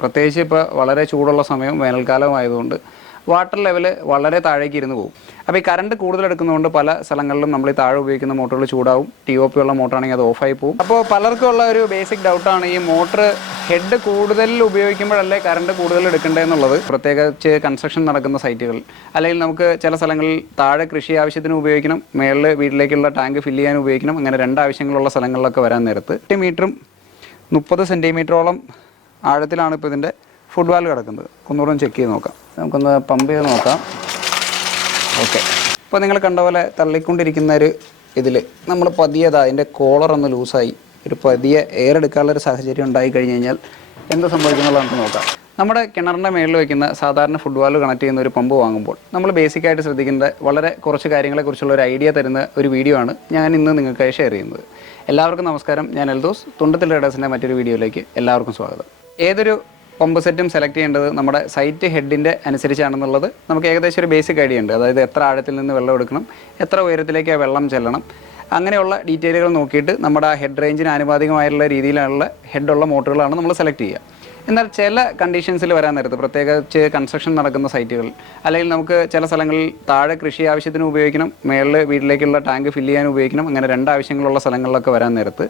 പ്രത്യേകിച്ച് ഇപ്പോൾ വളരെ ചൂടുള്ള സമയം വേനൽക്കാലമായതുകൊണ്ട് വാട്ടർ ലെവൽ വളരെ താഴേക്ക് ഇരുന്ന് പോകും. അപ്പോൾ ഈ കറണ്ട് കൂടുതൽ എടുക്കുന്നതുകൊണ്ട് പല സ്ഥലങ്ങളിലും നമ്മൾ ഈ താഴെ ഉപയോഗിക്കുന്ന മോട്ടറുകൾ ചൂടാവും. TOP ഉള്ള മോട്ടറാണെങ്കിൽ അത് ഓഫായി പോകും. അപ്പോൾ പലർക്കും ഉള്ള ഒരു ബേസിക് ഡൗട്ടാണ് ഈ മോട്ടർ ഹെഡ് കൂടുതൽ ഉപയോഗിക്കുമ്പോഴല്ലേ കറണ്ട് കൂടുതൽ എടുക്കേണ്ടതെന്നുള്ളത്. പ്രത്യേകിച്ച് കൺസ്ട്രക്ഷൻ നടക്കുന്ന സൈറ്റുകൾ അല്ലെങ്കിൽ നമുക്ക് ചില സ്ഥലങ്ങളിൽ താഴെ കൃഷി ആവശ്യത്തിന് ഉപയോഗിക്കണം, മേളിൽ വീട്ടിലേക്കുള്ള ടാങ്ക് ഫില്ല് ചെയ്യാൻ ഉപയോഗിക്കണം. അങ്ങനെ രണ്ട് ആവശ്യങ്ങളുള്ള സ്ഥലങ്ങളിലൊക്കെ വരാൻ നേരത്ത് 8 മീറ്ററും 30 സെൻറ്റിമീറ്ററോളം ആഴത്തിലാണ് ഇപ്പോൾ ഇതിൻ്റെ ഫുഡ് വാൽവ് കിടക്കുന്നത്. ഒന്നുകൂടെ ചെക്ക് ചെയ്ത് നോക്കാം. നമുക്കൊന്ന് പമ്പ് ചെയ്ത് നോക്കാം. ഓക്കെ, ഇപ്പോൾ നിങ്ങൾ കണ്ട പോലെ തള്ളിക്കൊണ്ടിരിക്കുന്ന ഒരു ഇതിൽ നമ്മൾ പതിയതാ അതിൻ്റെ കോളർ ഒന്ന് ലൂസായി ഒരു പതിയെ എയർ എടുക്കാനുള്ളൊരു സാഹചര്യം ഉണ്ടായി കഴിഞ്ഞ് കഴിഞ്ഞാൽ എന്ത് സംഭവിക്കുന്നുള്ളത് നമുക്ക് നോക്കാം. നമ്മുടെ കിണറിൻ്റെ മേളിൽ വയ്ക്കുന്ന സാധാരണ ഫുഡ് വാൽവ് കണക്ട് ചെയ്യുന്ന ഒരു പമ്പ് വാങ്ങുമ്പോൾ നമ്മൾ ബേസിക്കായിട്ട് ശ്രദ്ധിക്കേണ്ട വളരെ കുറച്ച് കാര്യങ്ങളെക്കുറിച്ചുള്ള ഒരു ഐഡിയ തരുന്ന ഒരു വീഡിയോ ആണ് ഞാൻ ഇന്ന് നിങ്ങൾക്കായി ഷെയർ ചെയ്യുന്നത്. എല്ലാവർക്കും നമസ്കാരം. ഞാൻ എൽദോസ്. തുണ്ടത്തിൽ റേഡേഴ്സിൻ്റെ മറ്റൊരു വീഡിയോയിലേക്ക് എല്ലാവർക്കും സ്വാഗതം. ഏതൊരു പമ്പ് സെറ്റും സെലക്ട് ചെയ്യേണ്ടത് നമ്മുടെ സൈറ്റ് ഹെഡിൻ്റെ അനുസരിച്ചാണെന്നുള്ളത് നമുക്ക് ഏകദേശം ഒരു ബേസിക് ഐഡിയ ഉണ്ട്. അതായത് എത്ര ആഴത്തിൽ നിന്ന് വെള്ളം എടുക്കണം, എത്ര ഉയരത്തിലേക്ക് ആ വെള്ളം ചെല്ലണം, അങ്ങനെയുള്ള ഡീറ്റെയിലുകൾ നോക്കിയിട്ട് നമ്മുടെ ആ ഹെഡ് റേഞ്ചിന് ആനുപാതികമായുള്ള രീതിയിലുള്ള ഹെഡുള്ള മോട്ടറുകളാണ് നമ്മൾ സെലക്ട് ചെയ്യുക. എന്നാൽ ചില കണ്ടീഷൻസിൽ വരാൻ നേരത്ത്, പ്രത്യേകിച്ച് കൺസ്ട്രക്ഷൻ നടക്കുന്ന സൈറ്റുകൾ അല്ലെങ്കിൽ നമുക്ക് ചില സ്ഥലങ്ങളിൽ താഴെ കൃഷി ആവശ്യത്തിന് ഉപയോഗിക്കണം, മേളിൽ വീട്ടിലേക്കുള്ള ടാങ്ക് ഫില്ല് ചെയ്യാൻ ഉപയോഗിക്കണം, അങ്ങനെ രണ്ട് ആവശ്യങ്ങളുള്ള സ്ഥലങ്ങളിലൊക്കെ വരാൻ നേരത്ത്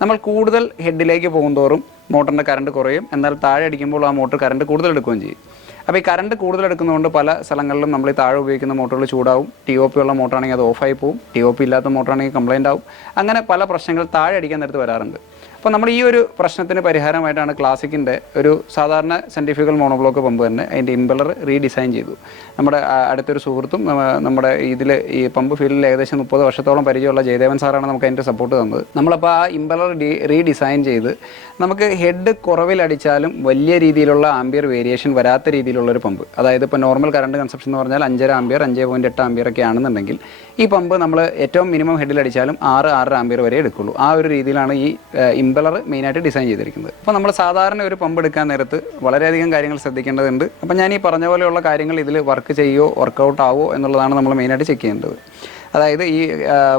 നമ്മൾ കൂടുതൽ ഹെഡിലേക്ക് പോകുന്തോറും മോട്ടറിൻ്റെ കറണ്ട് കുറയും. എന്നാൽ താഴെ അടിക്കുമ്പോൾ ആ മോട്ടർ കറണ്ട് കൂടുതൽ എടുക്കുകയും ചെയ്യും. അപ്പോൾ ഈ കറണ്ട് കൂടുതൽ എടുക്കുന്നതുകൊണ്ട് പല സ്ഥലങ്ങളിലും നമ്മൾ ഈ താഴെ ഉപയോഗിക്കുന്ന മോട്ടറുകൾ ചൂടാവും. TOP ഉള്ള മോട്ടറാണെങ്കിൽ അത് ഓഫായി പോകും. TOP ഇല്ലാത്ത മോട്ടറാണെങ്കിൽ കംപ്ലൈൻ്റ് ആവും. അങ്ങനെ പല പ്രശ്നങ്ങൾ താഴെ അടിക്കാൻ നേരത്ത് വരാറുണ്ട്. അപ്പോൾ നമ്മൾ ഈ ഒരു പ്രശ്നത്തിന് പരിഹാരമായിട്ടാണ് ക്ലാസിക്കിൻ്റെ ഒരു സാധാരണ സെൻട്രിഫ്യൂഗൽ മോണോബ്ലോക്ക് പമ്പ് തന്നെ അതിൻ്റെ ഇമ്പലർ റീഡിസൈൻ ചെയ്തു. നമ്മുടെ അടുത്തൊരു സുഹൃത്തും നമ്മുടെ ഇതിൽ ഈ പമ്പ് ഫീൽഡിൽ ഏകദേശം 30 വർഷത്തോളം പരിചയമുള്ള ജയദേവൻ സാറാണ് നമുക്ക് അതിൻ്റെ സപ്പോർട്ട് തന്നത്. നമ്മളപ്പോൾ ആ ഇമ്പലർ റീഡിസൈൻ ചെയ്ത് നമുക്ക് ഹെഡ് കുറവിലടിച്ചാലും വലിയ രീതിയിലുള്ള ആംബിയർ വേരിയേഷൻ വരാത്ത രീതിയിലുള്ളൊരു പമ്പ്. അതായത് ഇപ്പോൾ നോർമൽ കറണ്ട് കൺസപ്ഷൻ എന്ന് പറഞ്ഞാൽ 5.5 ആംബിയർ 5.8 ആംബിയർ ഒക്കെ ആണെന്നുണ്ടെങ്കിൽ ഈ പമ്പ് നമ്മൾ ഏറ്റവും മിനിമം ഹെഡിലടിച്ചാലും 6.5 ആംബിയർ വരെ എടുക്കുള്ളൂ. ആ ഒരു രീതിയിലാണ് ഈ ഇമ്പലർ മെയിനായിട്ട് ഡിസൈൻ ചെയ്തിരിക്കുന്നത്. അപ്പോൾ നമ്മൾ സാധാരണ ഒരു പമ്പ് എടുക്കാൻ നേരത്ത് വളരെയധികം കാര്യങ്ങൾ ശ്രദ്ധിക്കേണ്ടതുണ്ട്. അപ്പോൾ ഞാൻ ഈ പറഞ്ഞ പോലെയുള്ള കാര്യങ്ങൾ ഇതിൽ വർക്ക് ചെയ്യുമോ വർക്കൗട്ട് ആവുമോ എന്നുള്ളതാണ് നമ്മൾ മെയിനായിട്ട് ചെക്ക് ചെയ്യേണ്ടത്. അതായത് ഈ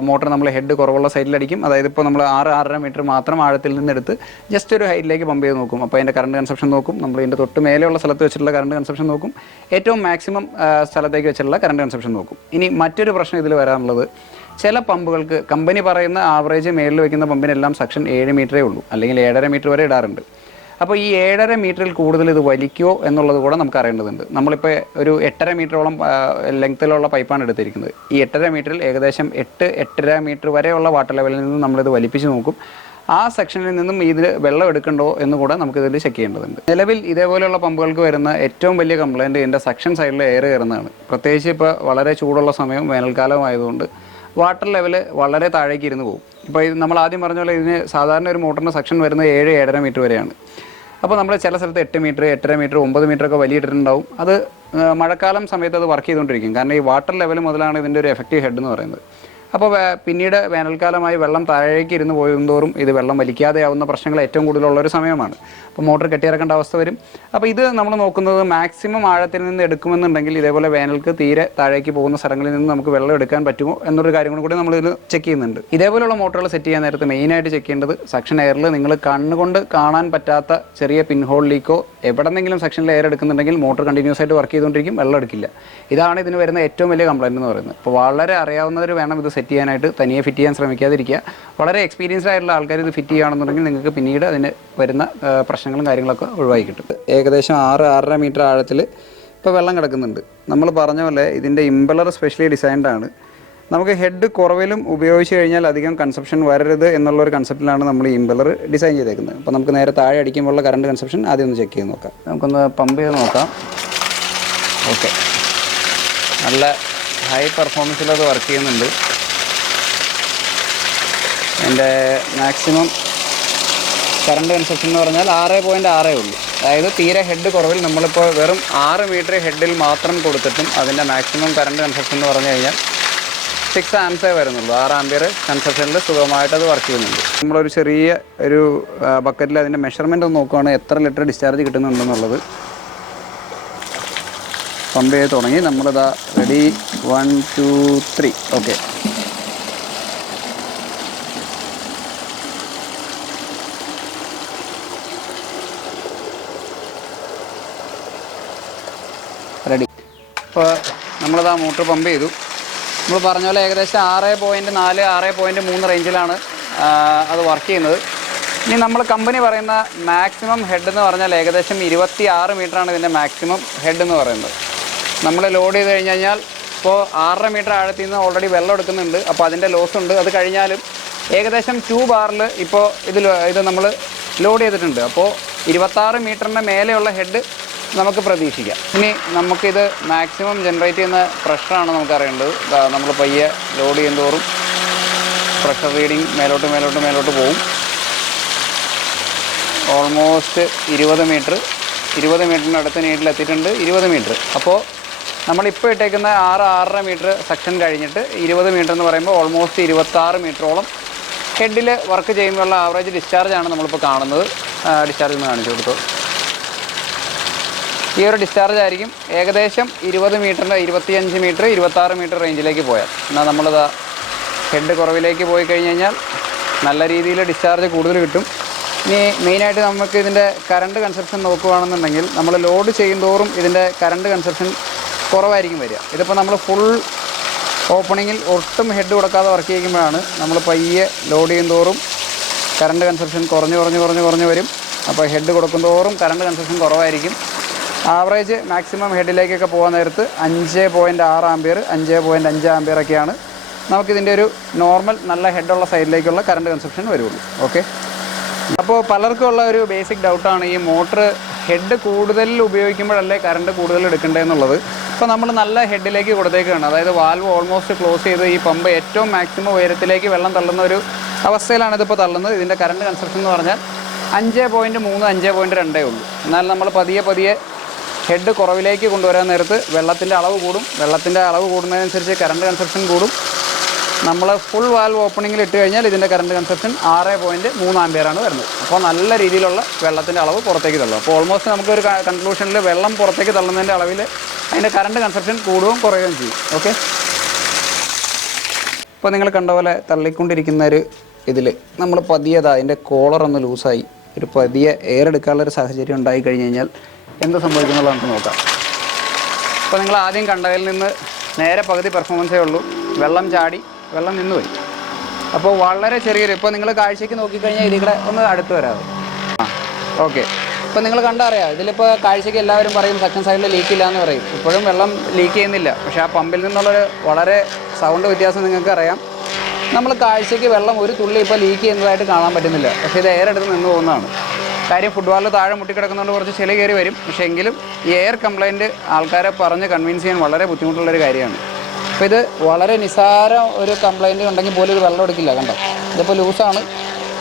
മോട്ടർ നമ്മൾ ഹെഡ് കുറവുള്ള സൈഡിലടിക്കും. അതായത് ഇപ്പോൾ നമ്മൾ 6-6.5 മീറ്റർ മാത്രം ആഴത്തിൽ നിന്നെടുത്ത് ജസ്റ്റ് ഒരു ഹൈറ്റിലേക്ക് പമ്പ് ചെയ്ത് നോക്കും. അപ്പോൾ അതിൻ്റെ കറണ്ട് കൺസപ്ഷൻ നോക്കും. നമ്മൾ ഇതിൻ്റെ തൊട്ട് മേലെയുള്ള സ്ഥലത്ത് വെച്ചിട്ടുള്ള കറണ്ട് കൺസപ്ഷൻ നോക്കും. ഏറ്റവും മാക്സിമം സ്ഥലത്തേക്ക് വെച്ചിട്ടുള്ള കറണ്ട് കൺസപ്ഷൻ നോക്കും. ഇനി മറ്റൊരു പ്രശ്നം ഇതിൽ വരാനുള്ളത്, ചില പമ്പുകൾക്ക് കമ്പനി പറയുന്ന ആവറേജ് മേളിൽ വയ്ക്കുന്ന പമ്പിനെല്ലാം സെക്ഷൻ 7 മീറ്ററേ ഉള്ളൂ, അല്ലെങ്കിൽ 7.5 മീറ്റർ വരെ ഇടാറുണ്ട്. അപ്പോൾ ഈ 7.5 മീറ്ററിൽ കൂടുതൽ ഇത് വലിക്കുമോ എന്നുള്ളത് കൂടെ നമുക്ക് അറിയേണ്ടതുണ്ട്. നമ്മളിപ്പോൾ ഒരു 8.5 മീറ്ററോളം ലെങ്ത്തിലുള്ള പൈപ്പാണ് എടുത്തിരിക്കുന്നത്. ഈ 8.5 മീറ്ററിൽ ഏകദേശം 8-8.5 മീറ്റർ വരെയുള്ള വാട്ടർ ലെവലിൽ നിന്ന് നമ്മളിത് വലിപ്പിച്ച് നോക്കും. ആ സെക്ഷനിൽ നിന്നും ഇതിൽ വെള്ളം എടുക്കണ്ടോ എന്ന് കൂടെ നമുക്കിതിൽ ചെക്ക് ചെയ്യേണ്ടതുണ്ട്. നിലവിൽ ഇതേപോലെയുള്ള പമ്പുകൾക്ക് വരുന്ന ഏറ്റവും വലിയ കംപ്ലയിൻറ്റ് ഇതിൻ്റെ സെക്ഷൻ സൈഡിൽ എയർ കയറുന്നതാണ്. പ്രത്യേകിച്ച് ഇപ്പോൾ വളരെ ചൂടുള്ള സമയം വേനൽക്കാലമായതുകൊണ്ട് വാട്ടർ ലെവൽ വളരെ താഴേക്ക് ഇരുന്ന് പോകും. ഇപ്പോൾ ഇത് നമ്മൾ ആദ്യം പറഞ്ഞ പോലെ ഇതിന് സാധാരണ ഒരു മോട്ടറിൻ്റെ സെക്ഷൻ വരുന്നത് 7-7.5 മീറ്റർ വരെയാണ്. അപ്പോൾ നമ്മൾ ചില സ്ഥലത്ത് 8 മീറ്റർ 8.5 മീറ്റർ 9 മീറ്ററൊക്കെ വലിയിട്ടിട്ടുണ്ടാവും. അത് മഴക്കാലം സമയത്ത് അത് വർക്ക് ചെയ്തുകൊണ്ടിരിക്കും. കാരണം ഈ വാട്ടർ ലെവൽ മുതലാണ് ഇതിൻ്റെ ഒരു എഫക്റ്റീവ് ഹെഡ് എന്ന് പറയുന്നത്. അപ്പോൾ പിന്നീട് വേനൽക്കാലമായി വെള്ളം താഴേക്ക് ഇരുന്ന് പോയതോറും ഇത് വെള്ളം വലിക്കാതെ ആവുന്ന പ്രശ്നങ്ങൾ ഏറ്റവും കൂടുതലുള്ളൊരു സമയമാണ്. അപ്പോൾ മോട്ടർ കെട്ടിയിറക്കേണ്ട അവസ്ഥ വരും. അപ്പോൾ ഇത് നമ്മൾ നോക്കുന്നത് മാക്സിമം ആഴത്തിൽ നിന്ന് എടുക്കുമെന്നുണ്ടെങ്കിൽ ഇതേപോലെ വേനൽക്ക് തീരെ താഴേക്ക് പോകുന്ന സ്ഥലങ്ങളിൽ നിന്ന് നമുക്ക് വെള്ളം എടുക്കാൻ പറ്റുമോ എന്നൊരു കാര്യം കൂടി നമ്മൾ ഇതിൽ ചെക്ക് ചെയ്യുന്നുണ്ട്. ഇതേപോലെയുള്ള മോട്ടറുകൾ സെറ്റ് ചെയ്യാൻ നേരത്ത് മെയിനായിട്ട് ചെക്ക് ചെയ്യേണ്ടത് സെക്ഷൻ എയറിൽ നിങ്ങൾ കണ്ണുകൊണ്ട് കാണാൻ പറ്റാത്ത ചെറിയ പിൻ ഹോൾ ലീക്കോ എവിടെന്നെങ്കിലും സെക്ഷനിൽ എയർ എടുക്കുന്നുണ്ടെങ്കിൽ മോട്ടർ കണ്ടിന്യൂസ് ആയിട്ട് വർക്ക് ചെയ്തുകൊണ്ടിരിക്കും, വെള്ളം എടുക്കില്ല. ഇതാണ് ഇതിന് വരുന്ന ഏറ്റവും വലിയ കംപ്ലയിൻ്റ് എന്ന് പറയുന്നത്. അപ്പോൾ വളരെ അറിയാവുന്നവർ വേണം ഇത് സെറ്റ് ചെയ്യാനായിട്ട്. തനിയെ ഫിറ്റ് ചെയ്യാൻ ശ്രമിക്കാതിരിക്കുക. വളരെ എക്സ്പീരിയൻസ്ഡ് ആയിട്ടുള്ള ആൾക്കാർ ഇത് ഫിറ്റ് ചെയ്യുകയാണെന്നുണ്ടെങ്കിൽ നിങ്ങൾക്ക് പിന്നീട് അതിന് വരുന്ന പ്രശ്നങ്ങളും കാര്യങ്ങളൊക്കെ ഒഴിവാക്കി കിട്ടും. ഏകദേശം 6-6.5 മീറ്റർ ആഴത്തിൽ ഇപ്പോൾ വെള്ളം കിടക്കുന്നുണ്ട്. നമ്മൾ പറഞ്ഞ പോലെ ഇതിൻ്റെ ഇമ്പലർ സ്പെഷ്യലി ഡിസൈൻഡ് ആണ്. നമുക്ക് ഹെഡ് കുറവിലും ഉപയോഗിച്ച് കഴിഞ്ഞാൽ അധികം കൺസപ്ഷൻ വരരുത് എന്നുള്ളൊരു കൺസെപ്റ്റിലാണ് നമ്മൾ ഈ ഇമ്പലർ ഡിസൈൻ ചെയ്തേക്കുന്നത്. അപ്പോൾ നമുക്ക് നേരെ താഴെ അടിക്കുമ്പോഴുള്ള കറണ്ട് കൺസപ്ഷൻ ആദ്യം ഒന്ന് ചെക്ക് ചെയ്ത് നോക്കാം. നമുക്കൊന്ന് പമ്പ് ചെയ്ത് നോക്കാം. ഓക്കെ, നല്ല ഹൈ പെർഫോമൻസിലത് വർക്ക് ചെയ്യുന്നുണ്ട്. എൻ്റെ മാക്സിമം കറണ്ട് കൺസപ്ഷൻ എന്ന് പറഞ്ഞാൽ 6.6 ഉള്ളൂ. അതായത് തീരെ ഹെഡ് കുറവിൽ നമ്മളിപ്പോൾ വെറും 6 മീറ്റർ ഹെഡിൽ മാത്രം കൊടുത്തിട്ടും അതിൻ്റെ മാക്സിമം കറണ്ട് കൺസപ്ഷൻ എന്ന് പറഞ്ഞു കഴിഞ്ഞാൽ 6 ആംസേ വരുന്നുള്ളൂ. 6 ആംപിയർ കൺസപ്ഷനിൽ സുഖമായിട്ടത് വർക്ക് ചെയ്യുന്നുണ്ട്. നമ്മളൊരു ചെറിയ ഒരു ബക്കറ്റിൽ അതിൻ്റെ മെഷർമെൻ്റ് ഒന്ന് നോക്കുകയാണ് എത്ര ലിറ്റർ ഡിസ്ചാർജ് കിട്ടുന്നുണ്ടെന്നുള്ളത്. പമ്പ് ചെയ്ത് തുടങ്ങി. നമ്മളിതാ റെഡി 1 2 3. Okay, ready. ഇപ്പോൾ നമ്മളിതാ മോട്ടർ പമ്പ് ചെയ്തു. നമ്മൾ പറഞ്ഞ പോലെ ഏകദേശം 6.4 6.3 റേഞ്ചിലാണ് അത് വർക്ക് ചെയ്യുന്നത്. ഇനി നമ്മൾ കമ്പനി പറയുന്ന മാക്സിമം ഹെഡ് എന്ന് പറഞ്ഞാൽ ഏകദേശം 26 മീറ്ററാണ് ഇതിൻ്റെ മാക്സിമം ഹെഡ് എന്ന് പറയുന്നത്. നമ്മൾ ലോഡ് ചെയ്ത് കഴിഞ്ഞാൽ ഇപ്പോൾ 6.5 മീറ്റർ ആഴത്തിൽ നിന്ന് ഓൾറെഡി വെള്ളം എടുക്കുന്നുണ്ട്. അപ്പോൾ അതിൻ്റെ ലോസ് ഉണ്ട്. അത് കഴിഞ്ഞാലും ഏകദേശം 2 ബാറിൽ ഇപ്പോൾ ഇത് നമ്മൾ ലോഡ് ചെയ്തിട്ടുണ്ട്. അപ്പോൾ 26 മീറ്ററിൻ്റെ മേലെയുള്ള ഹെഡ് നമുക്ക് പ്രതീക്ഷിക്കാം. ഇനി നമുക്കിത് മാക്സിമം ജനറേറ്റ് ചെയ്യുന്ന പ്രഷറാണ് നമുക്കറിയേണ്ടത്. നമ്മൾ പയ്യെ ലോഡ് ചെയ്യുന്നതോറും പ്രഷർ റീഡിങ് മേലോട്ട് പോകും. ഓൾമോസ്റ്റ് 20 മീറ്ററിന് അടുത്ത നീഡിലെത്തിയിട്ടുണ്ട്. 20 മീറ്റർ. അപ്പോൾ നമ്മളിപ്പോൾ ഇട്ടേക്കുന്ന 6-6.5 മീറ്റർ സെക്ഷൻ കഴിഞ്ഞിട്ട് 20 മീറ്റർ എന്ന് പറയുമ്പോൾ ഓൾമോസ്റ്റ് 26 മീറ്ററോളം ഹെഡിൽ വർക്ക് ചെയ്യുമ്പോഴുള്ള ആവറേജ് ഡിസ്ചാർജാണ് നമ്മളിപ്പോൾ കാണുന്നത്. ഡിസ്ചാർജ് ഒന്ന് കാണിച്ചു കൊടുത്തു. ഈ ഒരു ഡിസ്ചാർജ് ആയിരിക്കും ഏകദേശം 20 മീറ്ററിൻ്റെ 25 മീറ്റർ 26 മീറ്റർ റേഞ്ചിലേക്ക് പോയാൽ. എന്നാൽ നമ്മളിത് ഹെഡ് കുറവിലേക്ക് പോയി കഴിഞ്ഞ് കഴിഞ്ഞാൽ നല്ല രീതിയിൽ ഡിസ്ചാർജ് കൂടുതൽ കിട്ടും. ഇനി മെയിനായിട്ട് നമുക്ക് ഇതിൻ്റെ കറണ്ട് കൺസപ്ഷൻ നോക്കുകയാണെന്നുണ്ടെങ്കിൽ നമ്മൾ ലോഡ് ചെയ്യുന്തോറും ഇതിൻ്റെ കറണ്ട് കൺസപ്ഷൻ കുറവായിരിക്കും വരിക. ഇതിപ്പോൾ നമ്മൾ ഫുൾ ഓപ്പണിങ്ങിൽ ഒട്ടും ഹെഡ് കൊടുക്കാതെ വർക്ക് ചെയ്യുമ്പോഴാണ് നമ്മൾ പയ്യെ ലോഡ് ചെയ്യുന്തോറും കറണ്ട് കൺസപ്ഷൻ കുറഞ്ഞ് വരും. അപ്പോൾ ഹെഡ് കൊടുക്കുന്തോറും കറണ്ട് കൺസപ്ഷൻ കുറവായിരിക്കും. ആവറേജ് മാക്സിമം ഹെഡിലേക്കൊക്കെ പോകാൻ നേരത്ത് 5.6 ആംപിയർ 5.5 ആംപിയർ ഒക്കെയാണ് നമുക്കിതിൻ്റെ ഒരു നോർമൽ നല്ല ഹെഡുള്ള സൈഡിലേക്കുള്ള കറണ്ട് കൺസപ്ഷൻ വരുള്ളൂ. ഓക്കെ. അപ്പോൾ പലർക്കുമുള്ള ഒരു ബേസിക് ഡൗട്ടാണ് ഈ മോട്ടർ ഹെഡ് കൂടുതൽ ഉപയോഗിക്കുമ്പോഴല്ലേ കറണ്ട് കൂടുതൽ എടുക്കേണ്ടതെന്നുള്ളത്. ഇപ്പോൾ നമ്മൾ നല്ല ഹെഡിലേക്ക് കൊടുത്തേക്കാണ്. അതായത് വാൽവ് ഓൾമോസ്റ്റ് ക്ലോസ് ചെയ്ത് ഈ പമ്പ് ഏറ്റവും മാക്സിമം ഉയരത്തിലേക്ക് വെള്ളം തള്ളുന്ന ഒരു അവസ്ഥയിലാണ് ഇതിപ്പോൾ തള്ളുന്നത്. ഇതിൻ്റെ കറണ്ട് കൺസപ്ഷൻ എന്ന് പറഞ്ഞാൽ 5.3 5.2 ഉള്ളൂ. എന്നാൽ നമ്മൾ പതിയെ ഹെഡ് കുറവിലേക്ക് കൊണ്ടുവരാൻ നേരത്ത് വെള്ളത്തിൻ്റെ അളവ് കൂടും. വെള്ളത്തിൻ്റെ അളവ് കൂടുന്നതിനനുസരിച്ച് കറണ്ട് കൺസപ്ഷൻ കൂടും. നമ്മൾ ഫുൾ വാൽവ് ഓപ്പണിങ്ങിൽ ഇട്ട് കഴിഞ്ഞാൽ ഇതിൻ്റെ കറണ്ട് കൺസപ്ഷൻ 6.3 ആംപിയറാണ് വരുന്നത്. അപ്പോൾ നല്ല രീതിയിലുള്ള വെള്ളത്തിൻ്റെ അളവ് പുറത്തേക്ക് തള്ളും. അപ്പോൾ ഓൾമോസ്റ്റ് നമുക്കൊരു കൺക്ലൂഷനിൽ വെള്ളം പുറത്തേക്ക് തള്ളുന്നതിൻ്റെ അളവിൽ അതിൻ്റെ കറണ്ട് കൺസപ്ഷൻ കൂടുകയും കുറയുകയും ചെയ്യും. ഓക്കെ. ഇപ്പോൾ നിങ്ങൾ കണ്ട പോലെ തള്ളിക്കൊണ്ടിരിക്കുന്ന ഒരു ഇതിൽ നമ്മൾ പതിയതാ അതിൻ്റെ കോളറൊന്ന് ലൂസായി ഒരു പതിയെ എയർ എടുക്കാനുള്ളൊരു സാഹചര്യം ഉണ്ടായി കഴിഞ്ഞ് കഴിഞ്ഞാൽ എന്ത് സംഭവിക്കുന്നുള്ളത് നമുക്ക് നോക്കാം. ഇപ്പോൾ നിങ്ങൾ ആദ്യം കണ്ടതിൽ നിന്ന് നേരെ പകുതി പെർഫോമൻസേ ഉള്ളൂ. വെള്ളം ചാടി വെള്ളം നിന്നുപോയി. അപ്പോൾ വളരെ ചെറിയൊരു ഇപ്പോൾ നിങ്ങൾ കാഴ്ചയ്ക്ക് നോക്കിക്കഴിഞ്ഞാൽ ഇതിവിടെ ഒന്ന് അടുത്ത് വരാതെ. ഓക്കെ. ഇപ്പോൾ നിങ്ങൾ കണ്ടറിയാം ഇതിലിപ്പോൾ കാഴ്ചയ്ക്ക് എല്ലാവരും പറയും സെക്കൻഡ് സൈഡിൽ ലീക്കില്ല എന്ന് പറയും. ഇപ്പോഴും വെള്ളം ലീക്ക് ചെയ്യുന്നില്ല. പക്ഷേ ആ പമ്പിൽ നിന്നുള്ളൊരു വളരെ സൗണ്ട് വ്യത്യാസം നിങ്ങൾക്ക് അറിയാം. നമ്മൾ കാഴ്ചയ്ക്ക് വെള്ളം ഒരു തുള്ളി ഇപ്പോൾ ലീക്ക് ചെയ്യുന്നതായിട്ട് കാണാൻ പറ്റുന്നില്ല. പക്ഷേ ഇത് എയർ എടുത്ത് നിന്ന് പോകുന്നതാണ്. കാര്യം ഫുട്ബോളിൽ താഴെ മുട്ടിക്കിടക്കുന്നതുകൊണ്ട് കുറച്ച് ചെളി കയറി വരും. പക്ഷേ എങ്കിലും ഈ എയർ കംപ്ലയിൻറ്റ് ആൾക്കാരെ പറഞ്ഞ് കൺവിൻസ് ചെയ്യാൻ വളരെ ബുദ്ധിമുട്ടുള്ളൊരു കാര്യമാണ്. അപ്പോൾ ഇത് വളരെ നിസ്സാര ഒരു കംപ്ലയിൻറ്റ് ഉണ്ടെങ്കിൽ പോലും ഇത് വെള്ളം എടുക്കില്ല. കണ്ടോ, ഇതിപ്പോൾ ലൂസാണ്.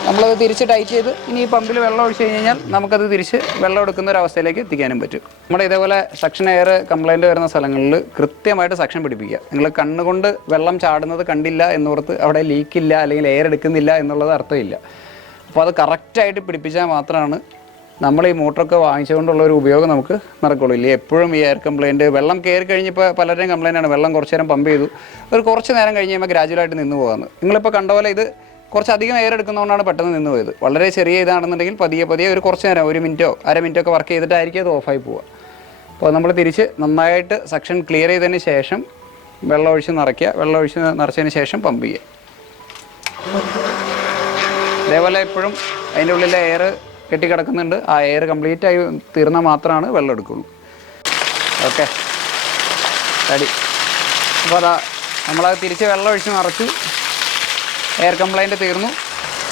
നമ്മളത് തിരിച്ച് ടൈറ്റ് ചെയ്ത് ഇനി ഈ പമ്പിൽ വെള്ളം ഒഴിച്ച് കഴിഞ്ഞാൽ നമുക്കത് തിരിച്ച് വെള്ളം എടുക്കുന്ന ഒരു അവസ്ഥയിലേക്ക് എത്തിക്കാനും പറ്റും. നമ്മുടെ ഇതേപോലെ സക്ഷൻ എയർ കംപ്ലയിൻറ്റ് വരുന്ന സ്ഥലങ്ങളിൽ കൃത്യമായിട്ട് സക്ഷൻ പിടിപ്പിക്കുക. നിങ്ങൾ കണ്ണുകൊണ്ട് വെള്ളം ചാടുന്നത് കണ്ടില്ല എന്നോർത്ത് അവിടെ ലീക്കില്ല അല്ലെങ്കിൽ എയർ എടുക്കുന്നില്ല എന്നുള്ളത് അർത്ഥമില്ല. അപ്പോൾ അത് കറക്റ്റായിട്ട് പിടിപ്പിച്ചാൽ മാത്രമാണ് നമ്മൾ ഈ മോട്ടറൊക്കെ വാങ്ങിച്ചുകൊണ്ടുള്ള ഒരു ഉപയോഗം നമുക്ക് നടക്കുള്ളൂ. ഇല്ലേ എപ്പോഴും ഈ എയർ കംപ്ലയിൻറ്റ് വെള്ളം കയറി കഴിഞ്ഞപ്പോൾ പലരുടെയും കംപ്ലയിൻ്റാണ് വെള്ളം കുറച്ച് നേരം പമ്പ് ചെയ്തു കുറച്ച് നേരം കഴിഞ്ഞ് കഴിയുമ്പോൾ ഗ്രാജുവലായിട്ട് നിന്ന് പോകാമെന്ന്. നിങ്ങളിപ്പോൾ കണ്ട പോലെ ഇത് കുറച്ചധികം എയർ എടുക്കുന്നതുകൊണ്ടാണ് പെട്ടെന്ന് നിന്ന് പോയത്. വളരെ ചെറിയ ഇതാണെന്നുണ്ടെങ്കിൽ പതിയെ ഒരു കുറച്ച് നേരം 1 മിനിറ്റോ അര മിനിറ്റോ ഒക്കെ വർക്ക് ചെയ്തിട്ടായിരിക്കും അത് ഓഫായി പോവുക. അപ്പോൾ നമ്മൾ തിരിച്ച് നന്നായിട്ട് സെക്ഷൻ ക്ലിയർ ചെയ്തതിന് ശേഷം വെള്ളം ഒഴിച്ച് നിറയ്ക്കുക. വെള്ളം ഒഴിച്ച് നിറച്ചതിന് ശേഷം പമ്പ് ചെയ്യുക. അതേപോലെ എപ്പോഴും അതിൻ്റെ ഉള്ളിലെ എയർ കെട്ടിക്കിടക്കുന്നുണ്ട്. ആ എയർ കംപ്ലീറ്റ് ആയി തീർന്നാൽ മാത്രമാണ് വെള്ളം എടുക്കുള്ളൂ. Okay, ready. അപ്പോൾ അതാ നമ്മളത് തിരിച്ച് വെള്ളം ഒഴിച്ച് നിറച്ചു. എയർ കംപ്ലയിൻറ്റ് തീർന്നു.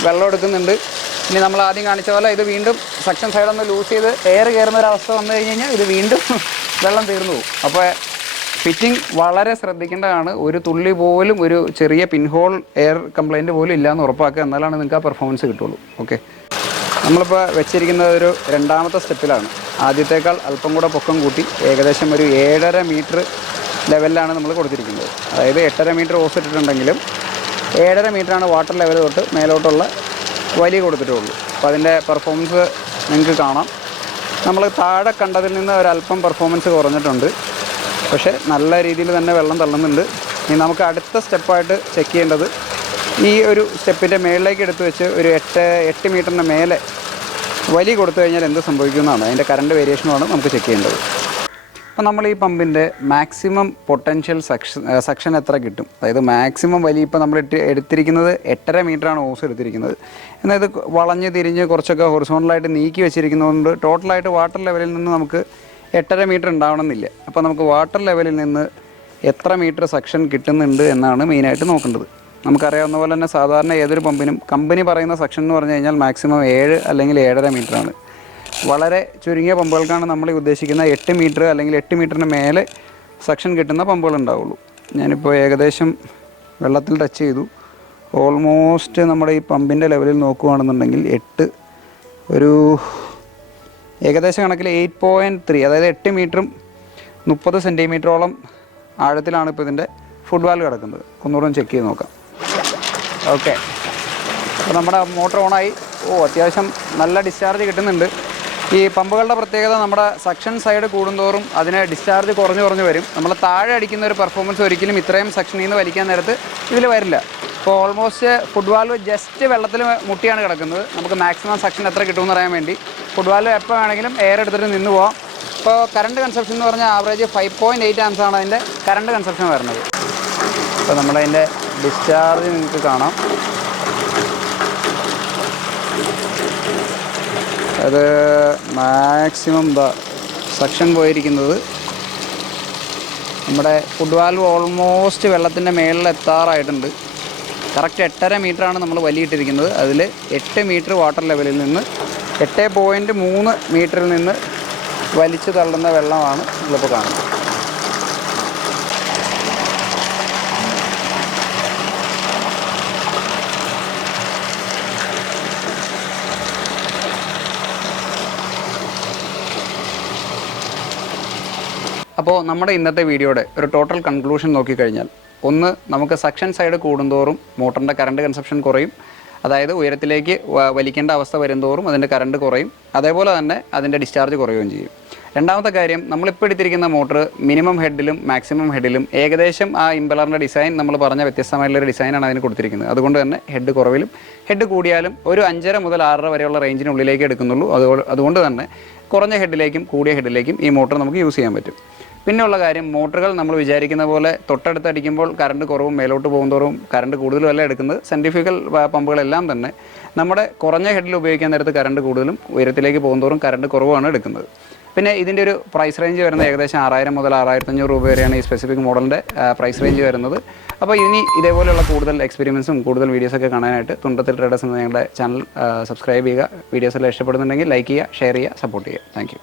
വെള്ളം എടുക്കുന്നുണ്ട്. ഇനി നമ്മൾ ആദ്യം കാണിച്ച പോലെ ഇത് വീണ്ടും സെക്ഷൻ സൈഡൊന്ന് ലൂസ് ചെയ്ത് എയർ കയറുന്ന ഒരവസ്ഥ വന്നു കഴിഞ്ഞ് കഴിഞ്ഞാൽ ഇത് വീണ്ടും വെള്ളം തീർന്നു പോകും. അപ്പോൾ ഫിറ്റിംഗ് വളരെ ശ്രദ്ധിക്കേണ്ടതാണ്. ഒരു തുള്ളി പോലും ഒരു ചെറിയ പിൻഹോൾ എയർ കംപ്ലയിൻറ്റ് പോലും ഇല്ലയെന്ന് ഉറപ്പാക്കുക. എന്നാലാണ് നിങ്ങൾക്ക് ആ പെർഫോമൻസ് കിട്ടുള്ളൂ. ഓക്കെ, നമ്മളിപ്പോൾ വെച്ചിരിക്കുന്നത് ഒരു രണ്ടാമത്തെ സ്റ്റെപ്പിലാണ്. ആദ്യത്തേക്കാൾ അല്പം കൂടെ പൊക്കം കൂട്ടി ഏകദേശം ഒരു 7.5 മീറ്റർ ലെവലിലാണ് നമ്മൾ കൊടുത്തിരിക്കുന്നത്. അതായത് 8.5 മീറ്റർ ഓസ് ഇട്ടിട്ടുണ്ടെങ്കിലും 7.5 മീറ്ററാണ് വാട്ടർ ലെവൽ തൊട്ട് മേലോട്ടുള്ള വലിയ കൊടുത്തിട്ടുള്ളൂ. അപ്പോൾ അതിൻ്റെ പെർഫോമൻസ് നിങ്ങൾക്ക് കാണാം. നമ്മൾ താഴെ കണ്ടതിൽ നിന്ന് ഒരല്പം പെർഫോമൻസ് കുറഞ്ഞിട്ടുണ്ട്. പക്ഷേ നല്ല രീതിയിൽ തന്നെ വെള്ളം തള്ളുന്നുണ്ട്. ഇനി നമുക്ക് അടുത്ത സ്റ്റെപ്പായിട്ട് ചെക്ക് ചെയ്യേണ്ടത് ഈ ഒരു സ്റ്റെപ്പിൻ്റെ മേളിലേക്ക് എടുത്ത് വെച്ച് ഒരു 8 മീറ്ററിന് മേലെ വലി കൊടുത്തു കഴിഞ്ഞാൽ എന്ത് സംഭവിക്കുമെന്നാണ്. അതിൻ്റെ കറണ്ട് വേരിയേഷനുമാണ് നമുക്ക് ചെക്ക് ചെയ്യേണ്ടത്. അപ്പോൾ നമ്മൾ ഈ പമ്പിൻ്റെ മാക്സിമം പൊട്ടൻഷ്യൽ സെക്ഷൻ എത്ര കിട്ടും, അതായത് മാക്സിമം വലിയ ഇപ്പോൾ നമ്മൾ എടുത്തിരിക്കുന്നത് 8.5 മീറ്ററാണ് ഓസ് എടുത്തിരിക്കുന്നത്. എന്നാൽ ഇത് വളഞ്ഞ് തിരിഞ്ഞ് കുറച്ചൊക്കെ ഹൊറിസോണ്ടലായിട്ട് നീക്കി വെച്ചിരിക്കുന്നതുകൊണ്ട് ടോട്ടലായിട്ട് വാട്ടർ ലെവലിൽ നിന്ന് നമുക്ക് 8.5 മീറ്റർ ഉണ്ടാവണമെന്നില്ല. അപ്പോൾ നമുക്ക് വാട്ടർ ലെവലിൽ നിന്ന് എത്ര മീറ്റർ സെക്ഷൻ കിട്ടുന്നുണ്ട് എന്നാണ് മെയിനായിട്ട് നോക്കേണ്ടത്. നമുക്കറിയാവുന്ന പോലെ തന്നെ സാധാരണ ഏതൊരു പമ്പിനും കമ്പനി പറയുന്ന സെക്ഷൻ എന്ന് പറഞ്ഞു കഴിഞ്ഞാൽ മാക്സിമം 7 അല്ലെങ്കിൽ 7.5 മീറ്ററാണ്. വളരെ ചുരുങ്ങിയ പമ്പുകൾക്കാണ് നമ്മൾ ഉദ്ദേശിക്കുന്ന 8 മീറ്റർ അല്ലെങ്കിൽ 8 മീറ്ററിന് മേലെ സെക്ഷൻ കിട്ടുന്ന പമ്പുകൾ ഉണ്ടാവുള്ളൂ. ഞാനിപ്പോൾ ഏകദേശം വെള്ളത്തിൽ ടച്ച് ചെയ്തു. ഓൾമോസ്റ്റ് നമ്മുടെ ഈ പമ്പിൻ്റെ ലെവലിൽ നോക്കുകയാണെന്നുണ്ടെങ്കിൽ 8 ഒരു ഏകദേശം കണക്കിൽ 8.3, അതായത് 8 മീറ്ററും 30 സെൻറ്റിമീറ്ററോളം ആഴത്തിലാണ് ഇപ്പോൾ ഇതിൻ്റെ ഫുഡ് വാൽവ് കിടക്കുന്നത്. ഒന്നുകൂടെ ചെക്ക് ചെയ്ത് നോക്കാം. ഓക്കെ, അപ്പോൾ നമ്മുടെ മോട്ടർ ഓണായി. അത്യാവശ്യം നല്ല ഡിസ്ചാർജ് കിട്ടുന്നുണ്ട്. ഈ പമ്പുകളുടെ പ്രത്യേകത, നമ്മുടെ സെക്ഷൻ സൈഡ് കൂടുന്തോറും അതിന് ഡിസ്ചാർജ് കുറഞ്ഞു വരും. നമ്മൾ താഴെ അടിക്കുന്ന ഒരു പെർഫോമൻസ് ഒരിക്കലും ഇത്രയും സെക്ഷനിൽ നിന്ന് വലിക്കാൻ നേരത്ത് ഇതിൽ വരില്ല. ഇപ്പോൾ ഓൾമോസ്റ്റ് ഫുഡ് വാൽവ് ജസ്റ്റ് വെള്ളത്തിൽ മുട്ടിയാണ് കിടക്കുന്നത്. നമുക്ക് മാക്സിമം സെക്ഷൻ എത്ര കിട്ടുമെന്ന് അറിയാൻ വേണ്ടി ഫുഡ് വാൽവ് എപ്പോൾ വേണമെങ്കിലും എയർ എടുത്തിട്ട് നിന്ന് പോകാം. ഇപ്പോൾ കറണ്ട് കൺസപ്ഷൻ എന്ന് പറഞ്ഞാൽ ആവറേജ് 5.8 ആംസാണ് അതിൻ്റെ കറണ്ട് കൺസപ്ഷൻ വരുന്നത്. അപ്പോൾ നമ്മളതിൻ്റെ ഡിസ്ചാർജ് നിങ്ങൾക്ക് കാണാം. അത് മാക്സിമം സെക്ഷൻ പോയിരിക്കുന്നത് നമ്മുടെ ഫുഡ് വാൽവ് ഓൾമോസ്റ്റ് വെള്ളത്തിൻ്റെ മേളിൽ എത്താറായിട്ടുണ്ട്. കറക്റ്റ് 8.5 മീറ്ററാണ് നമ്മൾ വലിയിട്ടിരിക്കുന്നത്. അതിൽ 8 മീറ്റർ വാട്ടർ ലെവലിൽ നിന്ന് 8.3 മീറ്ററിൽ നിന്ന് വലിച്ചു തള്ളുന്ന വെള്ളമാണ് നമ്മളിപ്പോൾ കാണുന്നത്. അപ്പോൾ നമ്മുടെ ഇന്നത്തെ വീഡിയോയുടെ ഒരു ടോട്ടൽ കൺക്ലൂഷൻ നോക്കിക്കഴിഞ്ഞാൽ, ഒന്ന്, നമുക്ക് സെക്ഷൻ സൈഡ് കൂടുന്തോറും മോട്ടറിൻ്റെ കറണ്ട് കൺസപ്ഷൻ കുറയും. അതായത് ഉയരത്തിലേക്ക് വലിക്കേണ്ട അവസ്ഥ വരുന്തോറും അതിൻ്റെ കറണ്ട് കുറയും. അതേപോലെ തന്നെ അതിൻ്റെ ഡിസ്ചാർജ് കുറയുകയും ചെയ്യും. രണ്ടാമത്തെ കാര്യം, നമ്മളിപ്പോൾ എടുത്തിരിക്കുന്ന മോട്ടർ മിനിമം ഹെഡിലും മാക്സിമം ഹെഡിലും ഏകദേശം ആ ഇമ്പലറിൻ്റെ ഡിസൈൻ നമ്മൾ പറഞ്ഞ വ്യത്യസ്തമായിട്ടുള്ളൊരു ഡിസൈനാണ് അതിന് കൊടുത്തിരിക്കുന്നത്. അതുകൊണ്ട് തന്നെ ഹെഡ് കുറവിലും ഹെഡ് കൂടിയാലും ഒരു 5.5 മുതൽ 6.5 വരെയുള്ള റേഞ്ചിനുള്ളിലേക്ക് എടുക്കുന്നുള്ളൂ. അതുകൊണ്ട് തന്നെ കുറഞ്ഞ ഹെഡിലേക്കും കൂടിയ ഹെഡിലേക്കും ഈ മോട്ടർ നമുക്ക് യൂസ് ചെയ്യാൻ പറ്റും. പിന്നെയുള്ള കാര്യം, മോട്ടറുകൾ നമ്മൾ വിചാരിക്കുന്ന പോലെ തൊട്ടടുത്ത് അടിക്കുമ്പോൾ കറണ്ട് കുറവും മേലോട്ട് പോകുന്നതോറും കറണ്ട് കൂടുതലും അല്ല എടുക്കുന്നത്. സെൻട്രിഫ്യൂഗൽ പമ്പുകളെല്ലാം തന്നെ നമ്മുടെ കുറഞ്ഞ ഹെഡിൽ ഉപയോഗിക്കാൻ നേരത്ത് കറണ്ട് കൂടുതലും ഉയരത്തിലേക്ക് പോകുന്നതോറും കറണ്ട് കുറവാണ് എടുക്കുന്നത്. പിന്നെ ഇതിൻ്റെ ഒരു പ്രൈസ് റേഞ്ച് വരുന്നത് ഏകദേശം 6000 മുതൽ 6500 രൂപ വരെയാണ് ഈ സ്പെസിഫിക് മോഡലിൻ്റെ പ്രൈസ് റേഞ്ച് വരുന്നത്. അപ്പോൾ ഇനി ഇതേപോലെയുള്ള കൂടുതൽ എക്സ്പീരിയൻസും കൂടുതൽ വീഡിയോസൊക്കെ കാണാനായിട്ട് തുണ്ടത്തിൽ ട്രേഡേഴ്സ് എന്ന ഞങ്ങളുടെ ചാനൽ സബ്സ്ക്രൈബ് ചെയ്യുക. വീഡിയോസെല്ലാം ഇഷ്ടപ്പെടുന്നുണ്ടെങ്കിൽ ലൈക്ക് ചെയ്യുക, ഷെയർ ചെയ്യുക, സപ്പോർട്ട് ചെയ്യുക. താങ്ക്